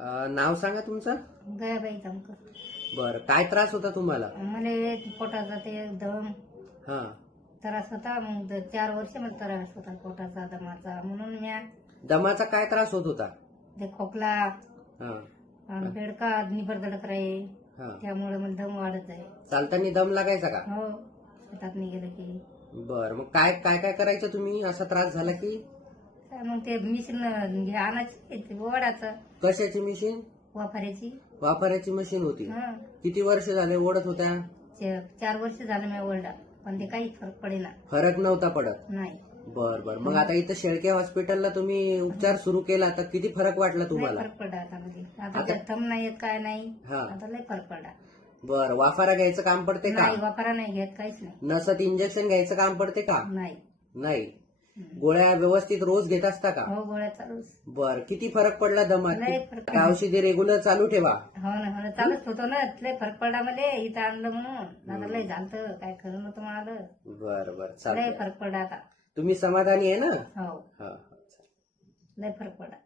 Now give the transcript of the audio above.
नाव सांगा तुमचं. गयाबाई जामकर. बरं, काय त्रास होता तुम्हाला? मला पोटाचा ते दम हा. त्रास होता. मग 4 वर्ष मला त्रास होता पोटाचा दमाचा. म्हणून मी दमाचा काय त्रास होत होता? ते खोकला हा. आणि बेडका निबर धडक राही. हा. त्यामुळे मला दम वाढत आहे. चालताना दम लागायचा का? हो, शेतात गेलं की. बर, मग काय काय काय करायचं तुम्ही असा त्रास झाला की? मग ते मिशन आणायची ओढाचं. कशाची मशीन? वाफाऱ्याची. वापरायची मशीन होती. हा. किती वर्ष झाले ओढत होत्या? 4 वर्ष झालं मी ओढला, पण ते काही फरक पडेना. फरक नव्हता पडत? नाही. बर बर, मग आता इथं शेळके हॉस्पिटलला तुम्ही उपचार सुरू केला तर किती फरक वाटला लय तुम्हाला? फरक पडला आता मध्ये. आता ते थंब नाही येत, काय नाही. हा. आता लय फरक पडला. बर, वाफारा घ्यायचं काम पडते का? नाही, वाफारा नाही घेत, काहीच नाही. नसत इंजेक्शन घ्यायचं काम पडते का? नाही. नाही. गोळ्या व्यवस्थित रोज घेत असता का? हो, गोळ्या चालूच. बर, किती फरक पडला दमात? लय फरक त्या औषधी रेग्युलर चालू ठेवा. हो ना, हो ना, चालूच होतो ना. लय फरक पडला मला इथं आणलं म्हणून. आता लय झालं, काय खरं नव्हतं म्हणालं. बर बर, लय चालेल. फरक पडला आता. तुम्ही समाधानी आहे ना? हो, हा. लय फरक पडला.